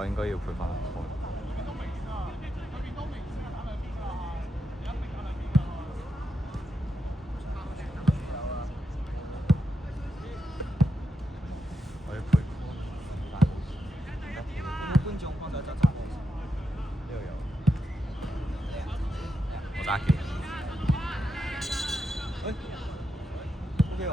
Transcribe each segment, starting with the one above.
我應該要配翻開。我要配。觀眾幫手執雜呢度有。我揸機。OK 喎。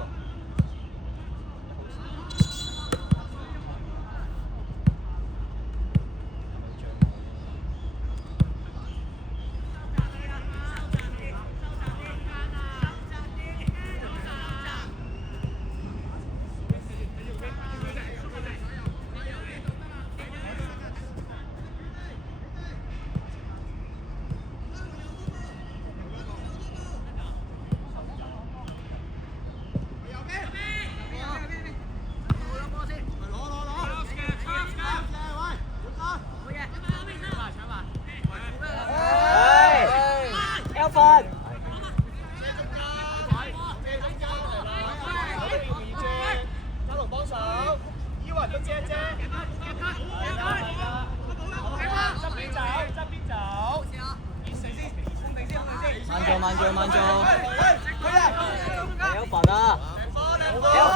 慢做，有罰啊！有罰。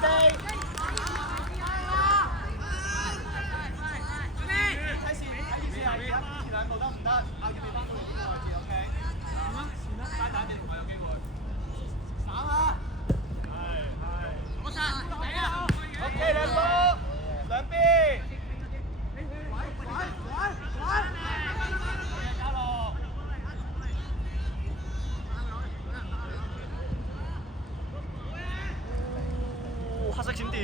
Stay。兩步得唔得？拗住俾翻個位置 ，OK。單打嘅同埋有機會。打下。係。OK， 兩波，兩邊。黑色閃電。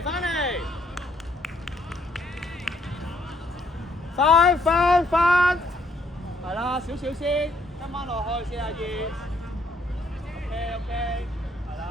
翻嚟，翻，係啦，少少先，跟翻落去42。OK， 係啦。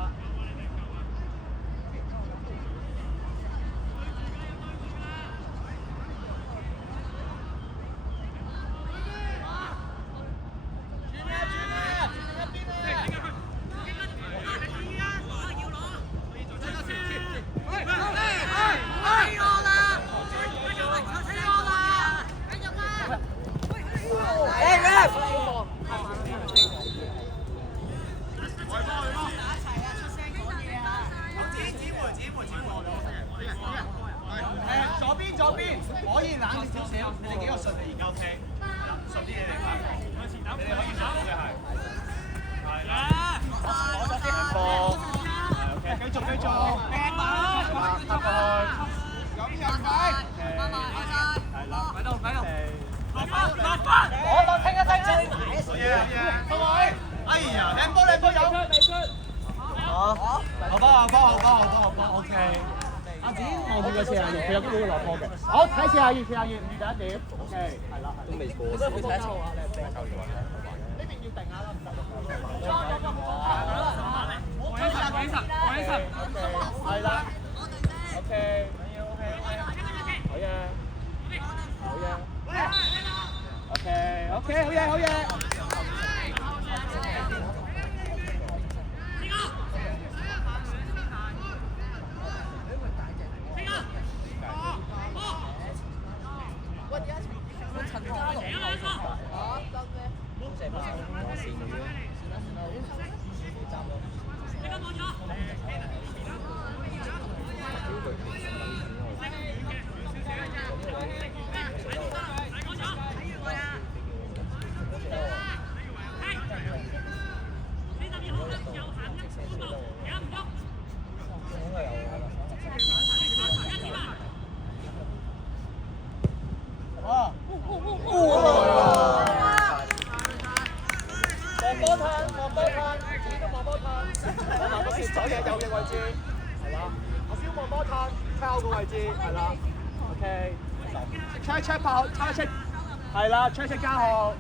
左邊可以冷少少，你哋幾個順利而家 OK， 順啲嘢嚟㗎，你哋可以上嘅係啦，攞咗先波 ，OK， 繼續，拍過去，右邊右快，係啦，喺度，落翻，我聽一，好嘢，各位，哎呀，靚波有，好，後波 ，OK。阿展望住個42，佢有機會落波嘅。好，睇42，唔預第一點。OK， 係啦，都未過。你都會睇一錯啊！你呢邊要定下啦，唔得。係啦。OK。好嘢。OK， 好嘢。防波灘，防波灘，自己都防波灘。我嗱個攝咗嘅右翼位置，係啦。阿蕭防波灘，抄個位置，係啦。OK。check 炮 check， 係啦 check 加號，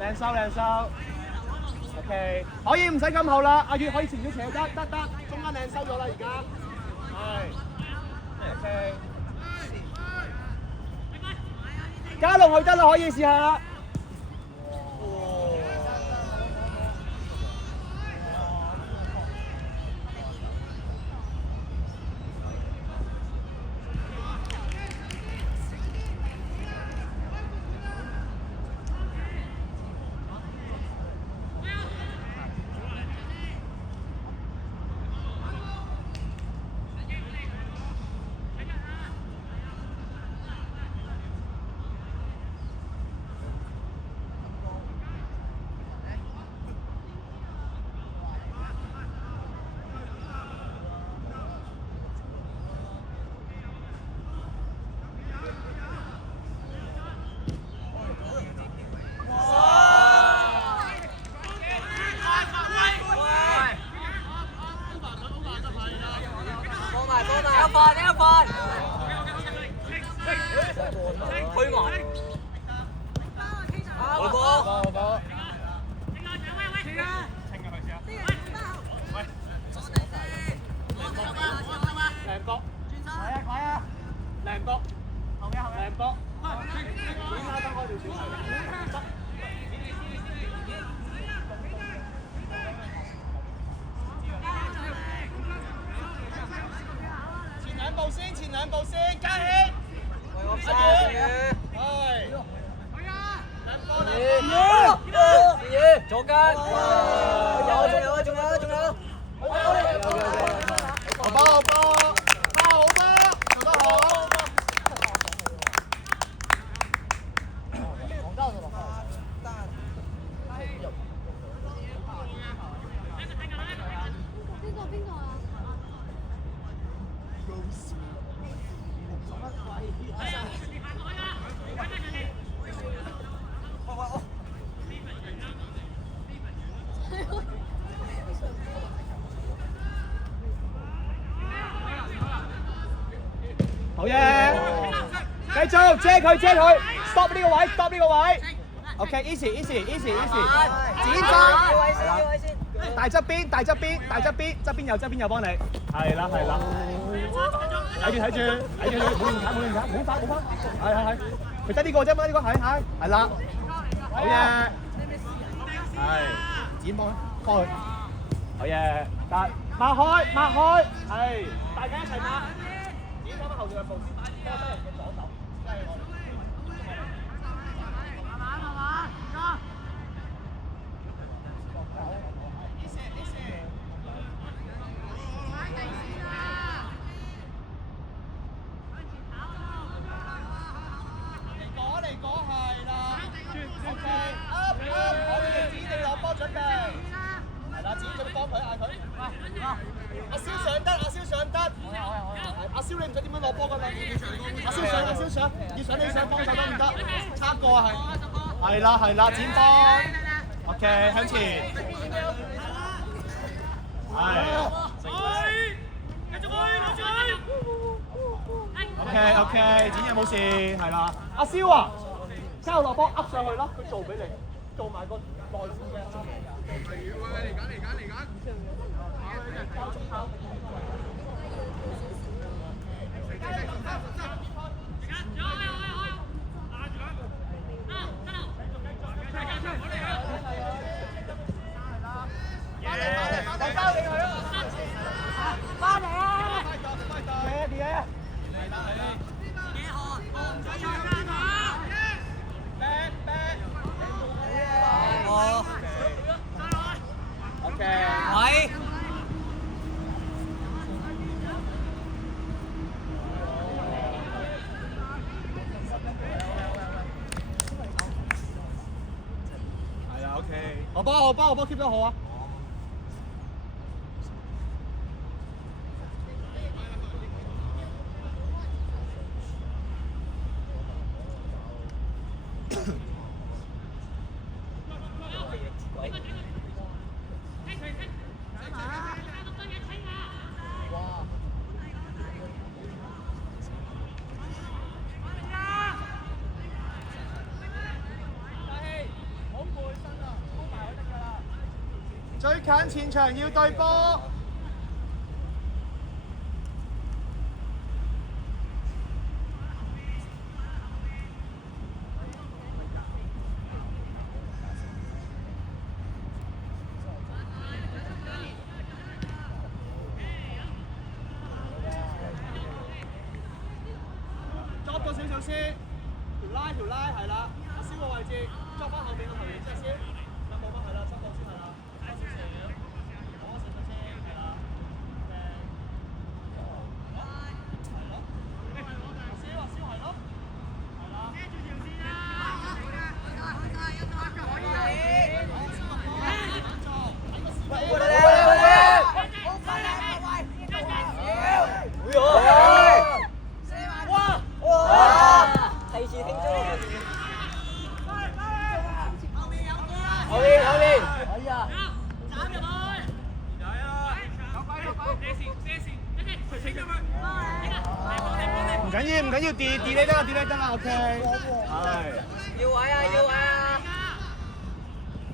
靚收靚收。OK， 可以唔使咁後啦，阿月可以前少斜得，中間靚收咗啦而家。係。OK。加落去得啦，可以試下。前兩步先，加氣！左間，仲有，好波，做得好。邊個啊？好嘢！繼續遮佢，stop 呢個位。OK，easy，剪走。大側邊，側邊又幫你。係啦。睇住，冇亂踩，冇翻。係。佢得呢個啫嘛，呢個係啦。好嘢。係，剪幫佢。好嘢，得，擘開，係，大家一齊擘。剪咗後兩步先，多西人嘅左手。嚟講係啦 ，OK， up， 我哋指定落波準備，係啦，指準備幫佢嗌佢，阿蕭上得，阿蕭你唔使點樣落波㗎嘛，阿蕭上，你上幫手得唔得？差過係啦，剪波 ，OK， 向前，OK， 剪嘢冇事，係啦。阿蕭啊，之後落波噏上去啦，佢做俾你，做埋個內線嘅。嚟緊。翻嚟啊！嘢。OK， 係。係啊 ，OK。我幫 keep 得好啊。最近前場要對波。捉多少少先，條拉係啦，阿蕭個位置，捉翻後邊個球員先，有冇乜係啦，執到先係啦，多少少，攞少少先係啦，係咯，阿蕭係咯，係啦。唔緊要，delete得啦，OK。係。要位啊！要位啊！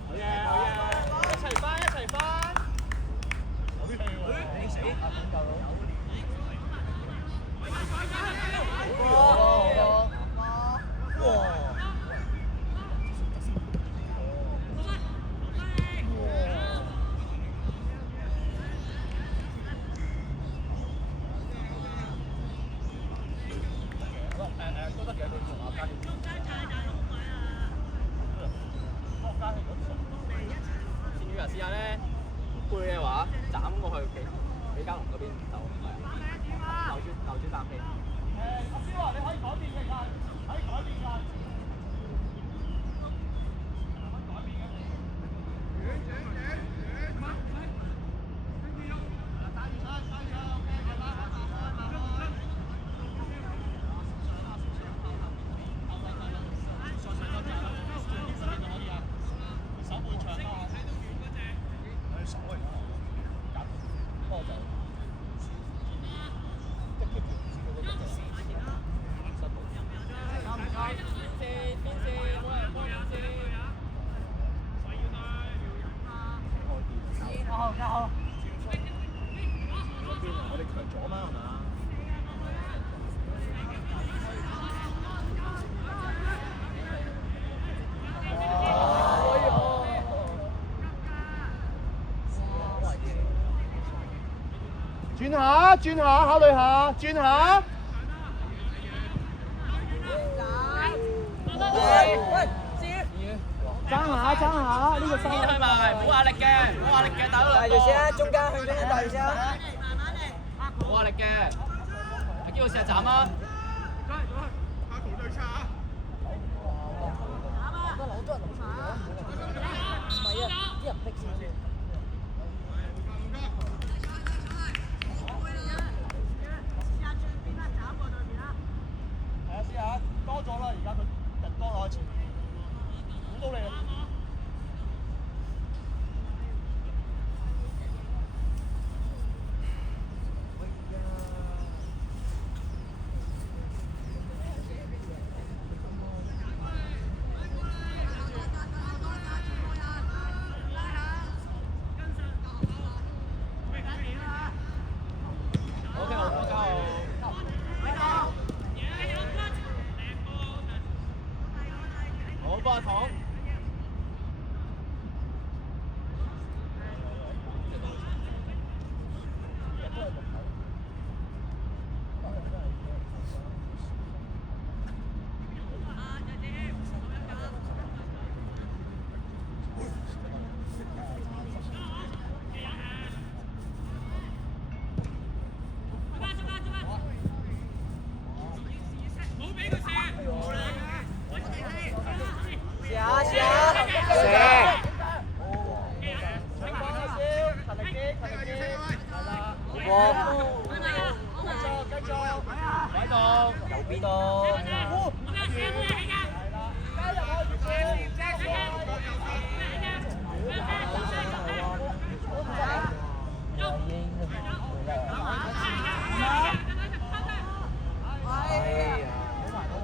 好嘢！一齊翻！都得嘅，佢同阿嘉耀。善宇啊，試下咧背嘅話，斬過去俾嘉龍嗰邊就留住啖氣。阿蕭啊，你可以改變嘅，可以改變㗎。我哋強咗嘛係嘛？轉下，考慮下，轉下。爭下，呢個爭去埋，冇壓力嘅，打到帶住先啦，中間去中間帶住先啦。冇壓力嘅，阿堅我試下斬啊！試下多咗啦，而家佢人多啦，開始估到你啦。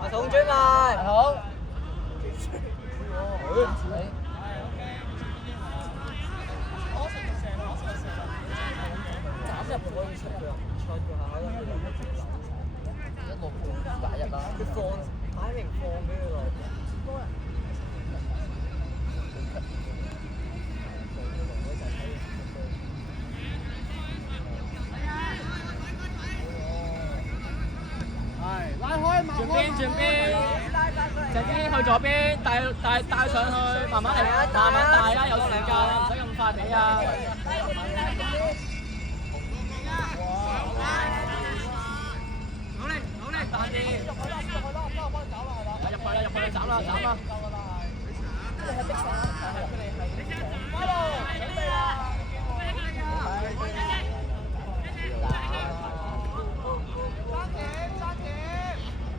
同追埋，好。出嘅下，跟住諗住一路放假日啦，佢放擺明放俾佢咯。轉邊，鄭經去左邊，帶上去，慢慢嚟，慢慢帶啦，有時間啦，唔使咁快俾啊！努力，大啲！入去，斬啦！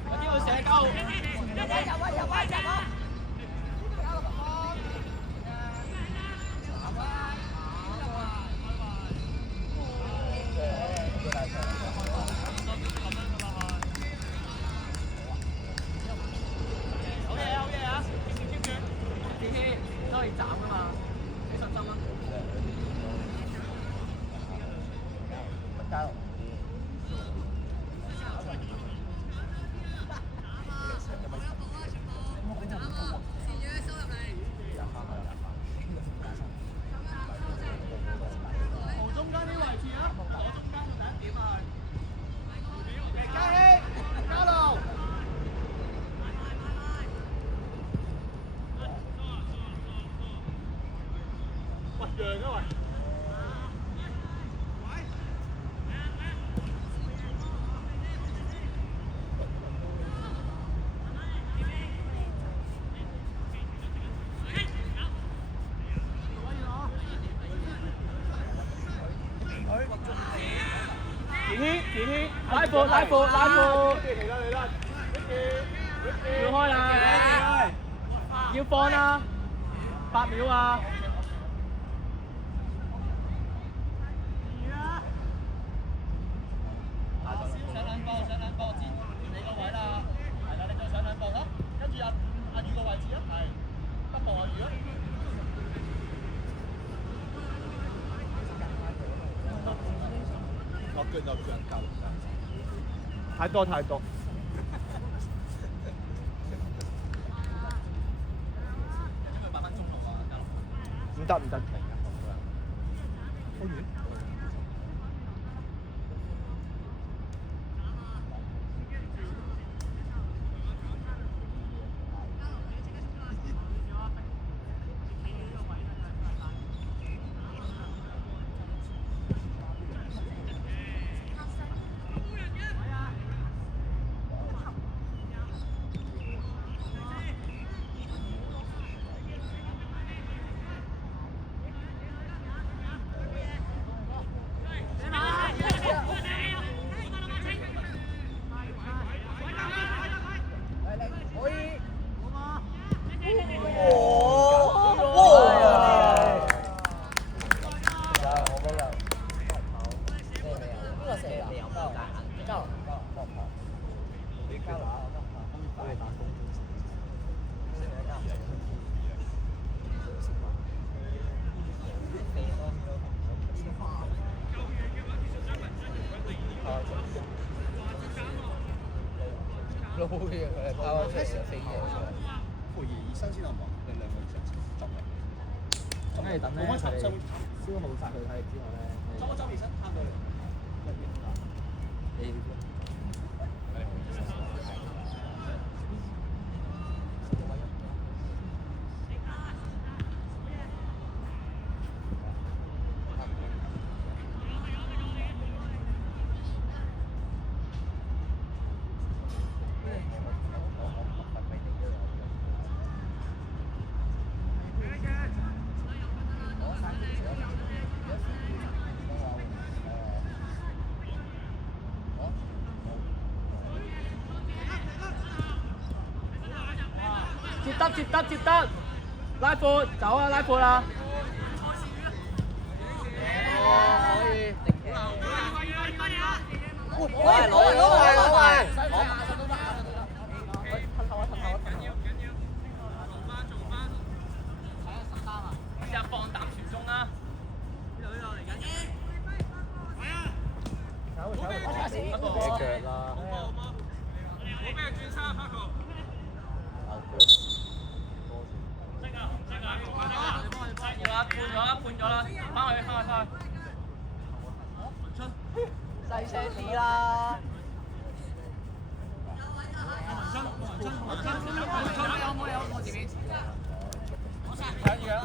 有機會射鳩！都可以斬噶嘛，你信心啊？中間啲位置啊，攞中間個第一點啊！加氣，加路。喂，讓啊喂！前圈，拉闊，要開啦，要放啦，8秒啊！上兩步，接你個位啦，係啦，你再上兩步咯，跟住阿宇個位置啊，係，北部阿宇啊。太多。唔得。撈嘅佢係拋出嚟飛嘢出嚟。陪兒新鮮項目，你兩個以上執嚟。咁你等咧，佢哋消耗晒佢體力之後咧，周醫生攤到嚟。你接得，拉闊，走啊，拉闊啦！可以。攞埋！試下放膽傳中啦！呢度嚟緊。判咗啦，翻去。細聲啲啦。我自己。睇住啊！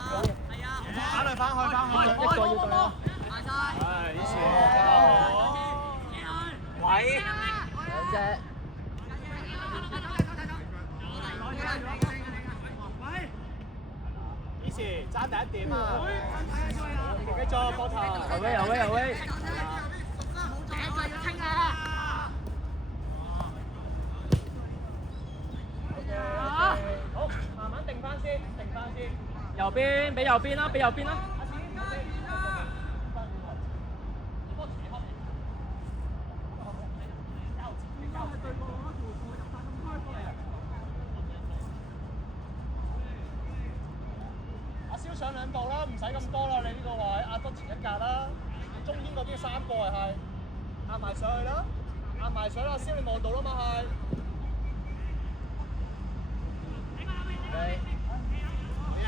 翻去。一個要對咯。係，以前。喂。兩隻。以前爭第一點啊！繼續波頭。有威。好，慢慢定翻先。右邊，俾右邊啦。阿蕭上兩步啦，唔使咁多啦，你呢個位壓多前一格啦。中間嗰邊3個係壓埋上去啦，蕭你望到啦嘛係。好嘢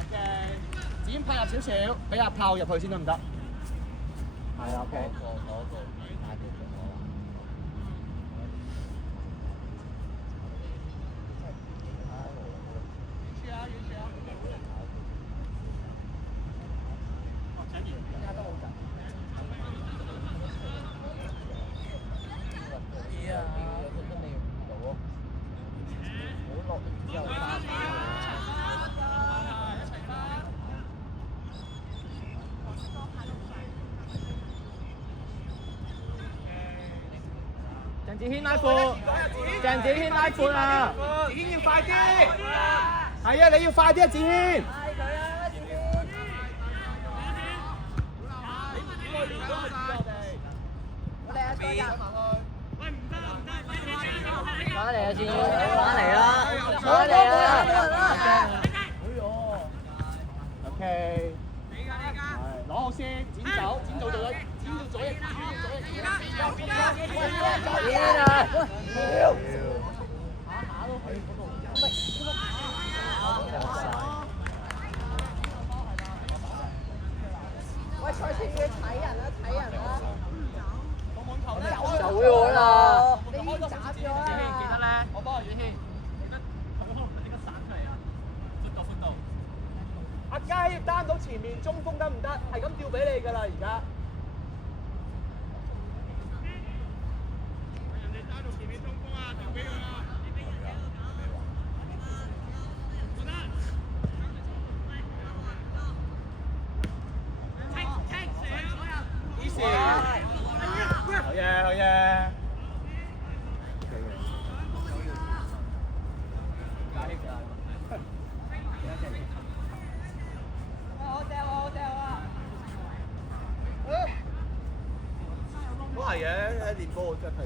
，OK。只拍入少少，俾阿炮入去先得唔得？係 OK。鄭子軒拉闊，鄭子軒拉闊啊！子軒要快啲，係啊，你要快啲啊，子軒！翻嚟啊，子軒，翻嚟啦！OK， 攞好先，剪走到左翼。喂，賽前要睇人啦！就會好啦。你已經斬咗啦！記得咧，我幫阿宇軒。阿佳擔到前面中鋒得唔得？係咁調俾你㗎啦，而家。人哋擔到前面中鋒啊，調俾佢啊！好嘢！都係嘅，練波真係。